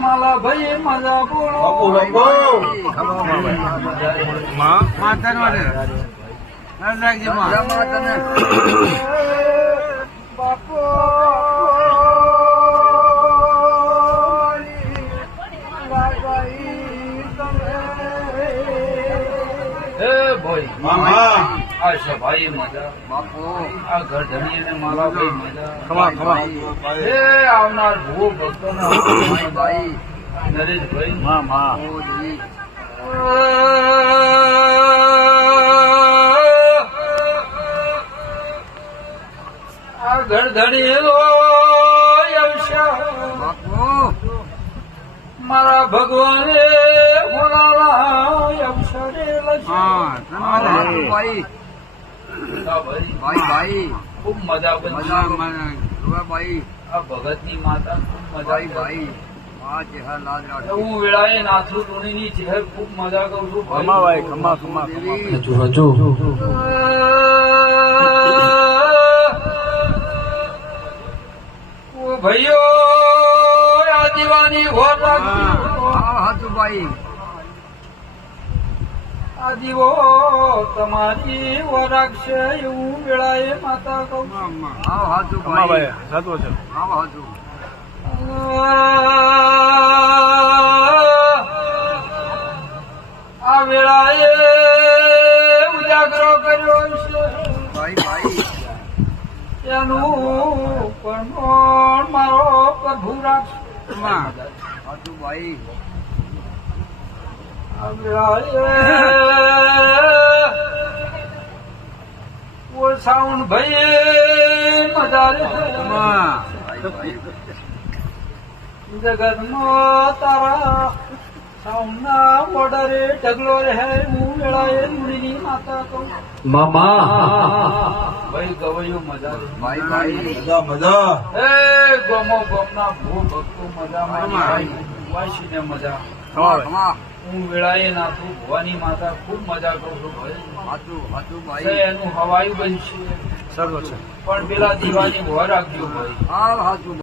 માલા ભાઈ મજા બોલો બાપો હે ભાઈ મામા આ સભાઈ મજા. આ ઘર ધણીને માલા ભાઈ મજા. ખમા ખમા. એ આવનાર ભૂ ભક્તોના નરેશભાઈ. મામા આ ઘર ધણી મારા ભગવાને બોલાવા અવસરે લક્ષ્મી ભાઈ ખૂબ મજા બની આ ભગતની માતા ખૂબ મજા ભાઈ હું વેળાએ નાથુ ટોણીની ચહેર ખૂબ મજા કરું છું ખમા ભાઈ ખમા ખમા ખમા હજુ હજુ ભાઈઓ આ દીવાની હોર આ દીવો તમારી ઓર એવું વેળાએ માતા કહું ભાઈ. સાચો છે. આ વેળાએ ઉજાગરો કર્યો છે એનું પણ મારો પ્રભુ રાખશે. વેળાએ ઓ સાઉન્ડ ભાઈ મજારે જગતમાં તારા સાઉન્ડના ઓર્ડરે ઢગલો રહે હું વેળાએ મુડીની માતા કહું. મામા. ભાઈ ગવયો મજા રે. મજા મજા. એ ગમો ગમના ભૂ ભક્તો મજામાં ભાઈ વાસીને મજા. ભાઈ હું વેળાએ નાખું ભવાની માતા ખૂબ મજા કરું છું ભાઈ. એનું હવાયું બનશે. પણ પેલા દીવાની ભો રાખજો ભાઈ.